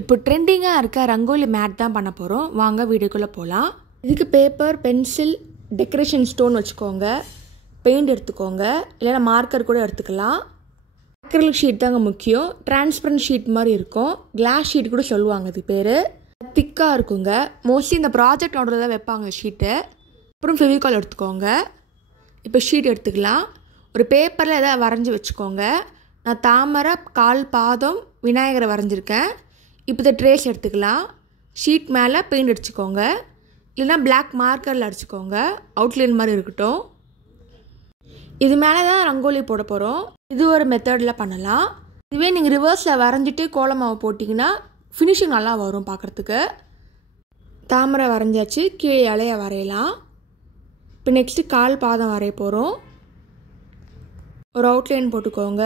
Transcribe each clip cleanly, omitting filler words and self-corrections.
இப்போ ட்ரெண்டிங்காக இருக்க ரங்கோலி மேட் தான் பண்ண போகிறோம். வாங்க வீடியோக்குள்ளே போகலாம். இதுக்கு பேப்பர், பென்சில், டெக்கரேஷன் ஸ்டோன் வச்சுக்கோங்க, பெயிண்ட் எடுத்துக்கோங்க, இல்லைன்னா மார்க்கர் கூட எடுத்துக்கலாம். அக்ரிலிக் ஷீட் தாங்க முக்கியம். டிரான்ஸ்பரண்ட் ஷீட் மாதிரி இருக்கும், கிளாஸ் ஷீட் கூட சொல்லுவாங்க. இது பேர் திக்காக இருக்குங்க. மோஸ்ட்லி இந்த ப்ராஜெக்ட் ஆர்டரில் தான் வைப்பாங்க ஷீட்டு. அப்புறம் ஃபெவிகால் எடுத்துக்கோங்க. இப்போ ஷீட் எடுத்துக்கலாம். ஒரு பேப்பரில் எதாவது வரைஞ்சி வச்சுக்கோங்க. நான் தாமரை, கால் பாதம், விநாயகரை வரைஞ்சிருக்கேன். இப்போ இந்த ட்ரேஸ் எடுத்துக்கலாம். ஷீட் மேலே பெயிண்ட் அடிச்சுக்கோங்க, இல்லைனா பிளாக் மார்க்கரில் அடிச்சுக்கோங்க. அவுட்லைன் மாதிரி இருக்கட்டும். இது மேலே தான் ரங்கோலி போட போகிறோம். இது ஒரு மெத்தடில் பண்ணலாம். இதுவே நீங்கள் ரிவர்ஸில் வரைஞ்சிட்டு கோலமாவை போட்டிங்கன்னா ஃபினிஷிங் நல்லா வரும் பார்க்குறதுக்கு. தாமரை வரைஞ்சாச்சு, கீழே இலைய வரையலாம். இப்போ நெக்ஸ்ட்டு கால் பாதம் வரைய போகிறோம். ஒரு அவுட்லைன் போட்டுக்கோங்க.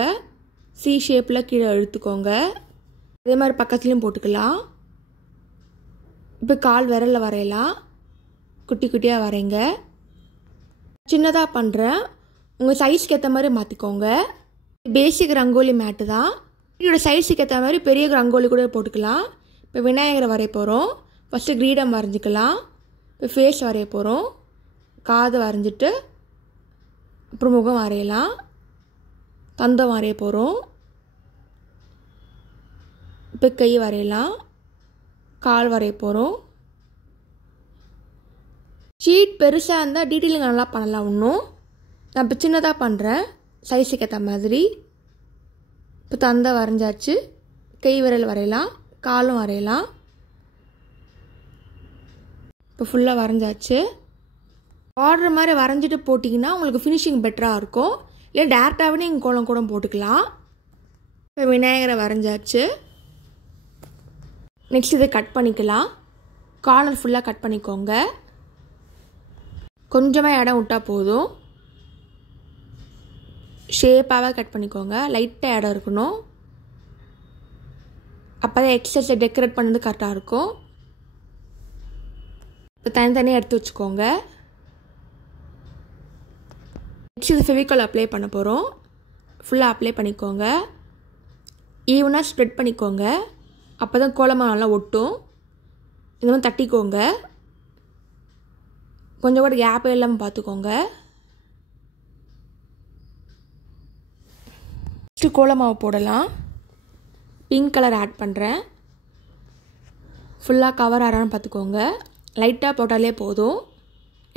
சி ஷேப்பில் கீழே இழுத்துக்கோங்க. அதே மாதிரி பக்கத்துலேயும் போட்டுக்கலாம். இப்போ கால் விரலில் வரையலாம். குட்டி குட்டியாக வரைங்க. சின்னதாக பண்ணுறேன், உங்கள் சைஸ்க்கு ஏற்ற மாதிரி மாற்றிக்கோங்க. பேசிக் ரங்கோலி மேட்டு தான். இதோட சைஸுக்கு ஏற்ற மாதிரி பெரிய ரங்கோலி கூட போட்டுக்கலாம். இப்போ விநாயகரை வரைய போகிறோம். ஃபஸ்ட்டு கிரீடம் வரைஞ்சிக்கலாம். இப்போ ஃபேஸ் வரைய போகிறோம். காது வரைஞ்சிட்டு அப்புறம் முகம் வரையலாம். தந்தம் வரைய போகிறோம். இப்போ கை வரையலாம். கால் வரைய போகிறோம். ஷீட் பெருசாக இருந்தால் டீட்டெயிலிங் நல்லா பண்ணலாம். இன்னும் நான் இப்போ சின்னதாக பண்ணுறேன், சைஸுக்கு ஏற்ற மாதிரி. இப்போ தந்தை வரைஞ்சாச்சு. கை விரல் வரையலாம், காலும் வரையலாம். இப்போ ஃபுல்லாக வரைஞ்சாச்சு. ஆர்டர் மாதிரி வரைஞ்சிட்டு போட்டிங்கன்னா உங்களுக்கு ஃபினிஷிங் பெட்டராக இருக்கும். இல்லை டேரெக்டாகவே நீங்கள் கோலம் கூட போட்டுக்கலாம். இப்போ விநாயகரை வரைஞ்சாச்சு. நெக்ஸ்ட் இதை கட் பண்ணிக்கலாம். கார்னர் ஃபுல்லாக கட் பண்ணிக்கோங்க. கொஞ்சமாக இடம் விட்டால் போதும். ஷேப்பாகவே கட் பண்ணிக்கோங்க. லைட்டாக இடம் இருக்கணும். அப்போ தான் எக்ஸஸை டெக்கரேட் பண்ணது கரெக்டாக இருக்கும். இப்போ தனித்தனியாக எடுத்து வச்சுக்கோங்க. நெக்ஸ்ட் இது ஃபெவிகால் அப்ளை பண்ண போகிறோம். ஃபுல்லாக அப்ளை பண்ணிக்கோங்க. ஈவனாக ஸ்ப்ரெட் பண்ணிக்கோங்க. அப்போ தான் கோலமாக நல்லா ஒட்டும். இந்த மாதிரி தட்டிக்கோங்க. கொஞ்சம் கூட கேப் இல்லாமல் பார்த்துக்கோங்க. நெக்ஸ்ட்டு கோலமாவை போடலாம். பிங்க் கலர் ஆட் பண்ணுறேன். ஃபுல்லாக கவர் ஆகிறான்னு பார்த்துக்கோங்க. லைட்டாக போட்டாலே போதும்.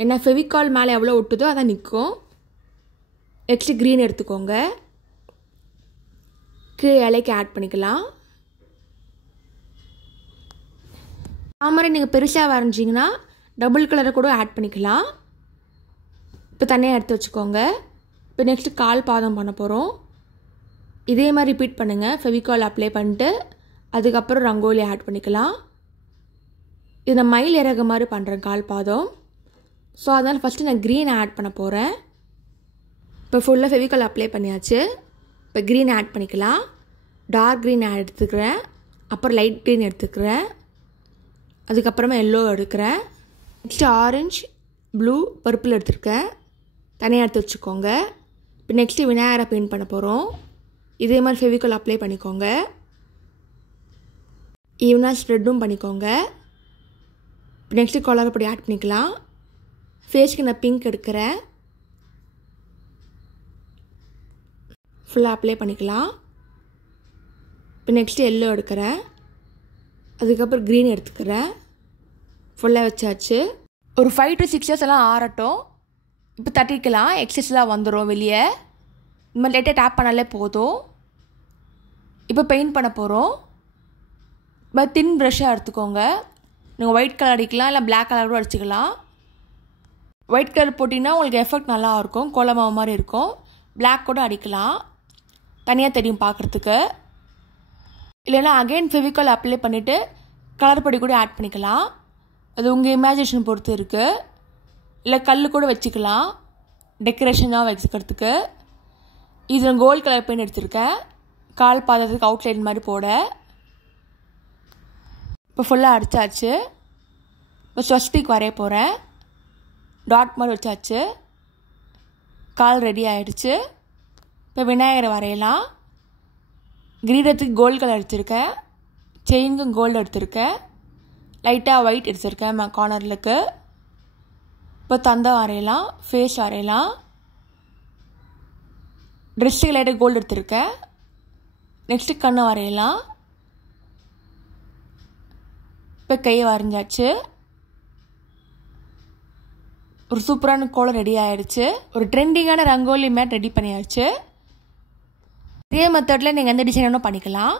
ஏன்னா ஃபெவிகால் மேலே எவ்வளோ ஒட்டுதோ அதான் நிற்கும். நெக்ஸ்ட்டு க்ரீன் எடுத்துக்கோங்க. கீழே இலைக்கு ஆட் பண்ணிக்கலாம். தாமரை நீங்கள் பெருசாக வரைஞ்சிங்கன்னா டபுள் கலரை கூட ஆட் பண்ணிக்கலாம். இப்போ தனியாக எடுத்து வச்சுக்கோங்க. இப்போ நெக்ஸ்ட்டு கால் பாதம் பண்ண போகிறோம். இதே மாதிரி ரிப்பீட் பண்ணுங்கள். ஃபெவிகால் அப்ளை பண்ணிட்டு அதுக்கப்புறம் ரங்கோலி ஆட் பண்ணிக்கலாம். இது நான் மயில் இறகு மாதிரி பண்ணுறேன் கால் பாதம். ஸோ அதனால் ஃபஸ்ட்டு நான் க்ரீன் ஆட் பண்ண போகிறேன். இப்போ ஃபுல்லாக ஃபெவிகால் அப்ளை பண்ணியாச்சு. இப்போ க்ரீன் ஆட் பண்ணிக்கலாம். டார்க் க்ரீன் எடுத்துக்கிறேன். அப்புறம் லைட் க்ரீன் எடுத்துக்கிறேன். அதுக்கப்புறமா எல்லோ எடுக்கிறேன். நெக்ஸ்ட்டு ஆரஞ்சு, ப்ளூ, பர்பிள் எடுத்துருக்கேன். தனியாக எடுத்து வச்சுக்கோங்க. இப்போ நெக்ஸ்ட்டு விநாயகரை பெயிண்ட் பண்ண போகிறோம். இதே மாதிரி ஃபெவிகால் அப்ளை பண்ணிக்கோங்க. ஈவனாக ஸ்ப்ரெட்டும் பண்ணிக்கோங்க. இப்போ நெக்ஸ்ட்டு கலர் பொடி ஆட் பண்ணிக்கலாம். ஃபேஸ்க்கு நான் பிங்க் எடுக்கிறேன். ஃபுல்லாக அப்ளை பண்ணிக்கலாம். இப்போ நெக்ஸ்ட்டு எல்லோ எடுக்கிறேன். அதுக்கப்புறம் க்ரீன் எடுத்துக்கிறேன். ஃபுல்லாக வச்சாச்சு. ஒரு 5 to 6 days எல்லாம் ஆறட்டும். இப்போ தட்டிக்கலாம். எக்ஸஸ்லாம் வந்துடும் வெளியே. இந்த மாதிரி லைட்டாக டேப் பண்ணாலே போதும். இப்போ பெயிண்ட் பண்ண போகிறோம். இப்போ தின் ப்ரஷ்ஷாக எடுத்துக்கோங்க. நீங்கள் ஒயிட் கலர் அடிக்கலாம், இல்லை பிளாக் கலர் கூட அடிச்சுக்கலாம். ஒயிட் கலர் போட்டிங்கன்னா உங்களுக்கு எஃபெக்ட் நல்லாயிருக்கும், கோலமாவு மாதிரி இருக்கும். பிளாக் கூட அடிக்கலாம், தனியாக தெரியும் பார்க்குறதுக்கு. இல்லைன்னா அகைன் ஃபெவிகால் அப்ளை பண்ணிவிட்டு கலர் பொடி கூட ஆட் பண்ணிக்கலாம். அது உங்கள் இமேஜினேஷன் பொறுத்து இருக்குது. இல்லை கல் கூட வச்சுக்கலாம் டெக்கரேஷனாக வச்சுக்கிறதுக்கு. இது நான் கோல்டு கலர் பெயிண்ட் எடுத்திருக்கேன், கால் பாதத்துக்கு அவுட்லைன் மாதிரி போட. இப்போ ஃபுல்லாக அடித்தாச்சு. இப்போ ஸ்வஸ்திக் வரைய போகிறேன். டாட் மாதிரி வச்சாச்சு. கால் ரெடி ஆகிடுச்சு. இப்போ விநாயகரை வரையலாம். கிரீடத்துக்கு கோல்டு கலர் எடுத்திருக்கேன். செயினுக்கும் கோல்டு எடுத்திருக்கேன், லைட்டாக ஒயிட் எடுத்திருக்கேன் கார்னர்லுக்கு. இப்போ தந்தா வரையலாம், ஃபேஸ் வரையலாம். ட்ரெஸ்ஸுக்கு லைட்டாக கோல்டு எடுத்திருக்கேன். நெக்ஸ்ட்டு கண்ணை வரையலாம். இப்போ கையை வரைஞ்சாச்சு. ஒரு சூப்பரான கோலம் ரெடி ஆகிடுச்சு. ஒரு ட்ரெண்டிங்கான ரங்கோலி மேட் ரெடி பண்ணியாச்சு. இதே மெத்தடில் நீங்கள் எந்த டிசைன் வேணும் பண்ணிக்கலாம்.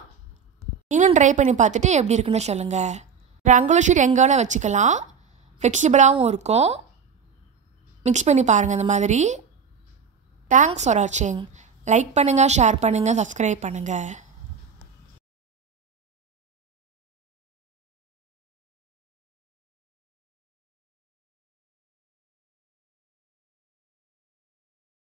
நீங்களும் ட்ரை பண்ணி பார்த்துட்டு எப்படி இருக்குன்னு சொல்லுங்கள். ரங்கோலி ஷீட் எங்கே வேணால் வச்சுக்கலாம், ஃப்ளெக்சிபிளாகவும் இருக்கும். மிக்ஸ் பண்ணி பாருங்கள் இந்த மாதிரி. தேங்க்ஸ் ஃபார் வாட்சிங். லைக் பண்ணுங்கள், ஷேர் பண்ணுங்கள், சப்ஸ்கிரைப் பண்ணுங்கள்.